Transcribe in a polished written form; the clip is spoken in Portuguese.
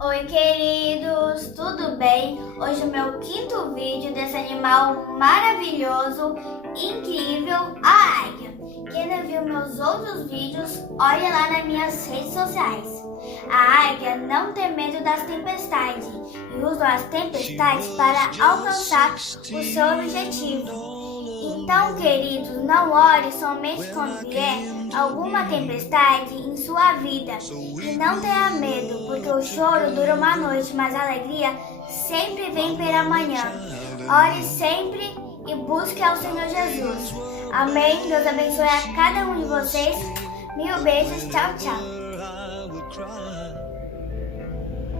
Oi, queridos, tudo bem? Hoje é o meu quinto vídeo desse animal maravilhoso, incrível, a águia. Quem não viu meus outros vídeos, olha lá nas minhas redes sociais. A águia não tem medo das tempestades e usa as tempestades para alcançar o seu objetivo. Então, queridos, não ore somente quando vier alguma tempestade em sua vida e não tenha medo, porque o choro dura uma noite, mas a alegria sempre vem pela manhã. Ore sempre e busque ao Senhor Jesus. Amém. Deus abençoe a cada um de vocês. Mil beijos. Tchau, tchau.